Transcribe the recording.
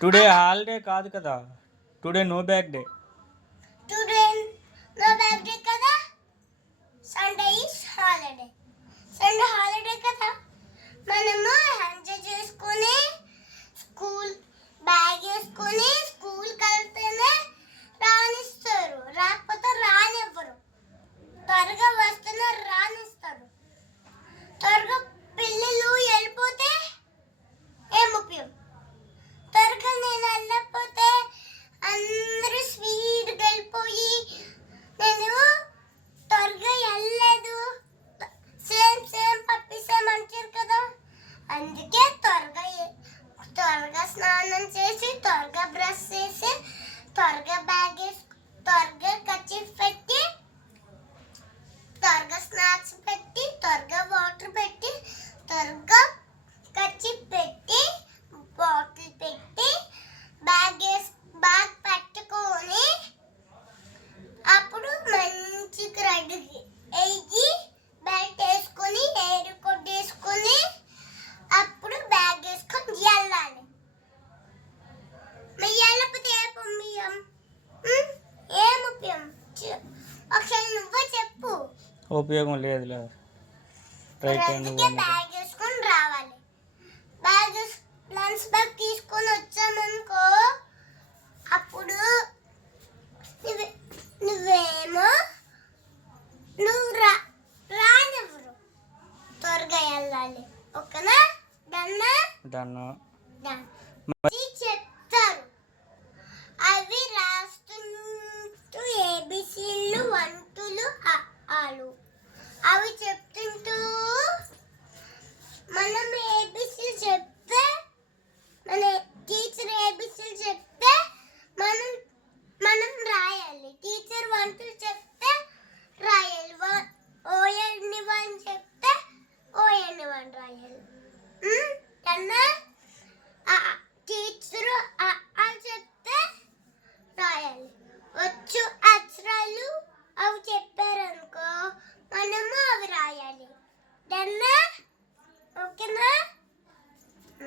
Today holiday కాదు కదా, today no bag day. Today no bag day కదా, Sunday is holiday. Sunday holiday కదా, మనము ఎంజాయ్ చేసుకొని స్కూల్ బ్యాగ్ వేసుకొని స్కూల్కి వెళ్తేనే రానిస్తారు, రాకపోతే రానివ్వరు. త్వరగా వస్తేనే రానిస్తారు. త్వరగా పిల్లలు వెళ్ళిపోతే ఏం ఉపయోగం? త్వరగా నేను వెళ్ళకపోతే అందరూ స్వీట్గా వెళ్ళిపోయి నేను త్వరగా వెళ్ళలేదు, సేమ్ సేమ్ పప్పి సేమ్ అంటారు కదా. అందుకే త్వరగా స్నానం చేసి త్వరగా బ్రష్ చేసి త్వరగా బ్యాగ్ వేసి త్వరగా కర్చీఫ్ పెట్టి త్వరగా స్నాక్స్ పెట్టి త్వరగా వాటర్ పెట్టి త్వరగా కర్చీఫ్ పెట్టి బాటిల్ పెట్టి బ్యాగ్ పెట్టుకొని అప్పుడు మంచిగా రెడీ అయ్యి బెల్ట్ వేసుకొని ఎయిర్ కోట్ వేసుకొని అప్పుడు బ్యాగ్ వేసుకొని వెళ్ళాలి. మీరు వెళ్ళకపోతే ఏ పంపియం? ఏం ఉపయోగం? ఒకసారి నువ్వే చెప్పు. ఉపయోగం లేదు. అందుకే బ్యాగ్ వేసుకొని రావాలి. లంచ్ బ్యాగ్ తీసుకొని వచ్చామనుకో, అప్పుడు నువ్వేమో రానివ్వరు. త్వరగా వెళ్ళాలి. ఓకేనా? డన్. చెప్తారు, అవి రాస్తుంటూ ఏబిసిలు వంటలు ఆలు అవి చెప్తుంటూ మనం ఏబిసిలు చెప్తే, మన టీచర్ ఏబిసిలు చెప్తే మనం రాయాలి. టీచర్ వంటలు చెప్తే రాయాలి. ఓఎన్ని వన్ చెప్తే ఓఎన్ని వన్ రాయాలి. కన్నా టీచరు చెప్తే రాయాలి. వచ్చు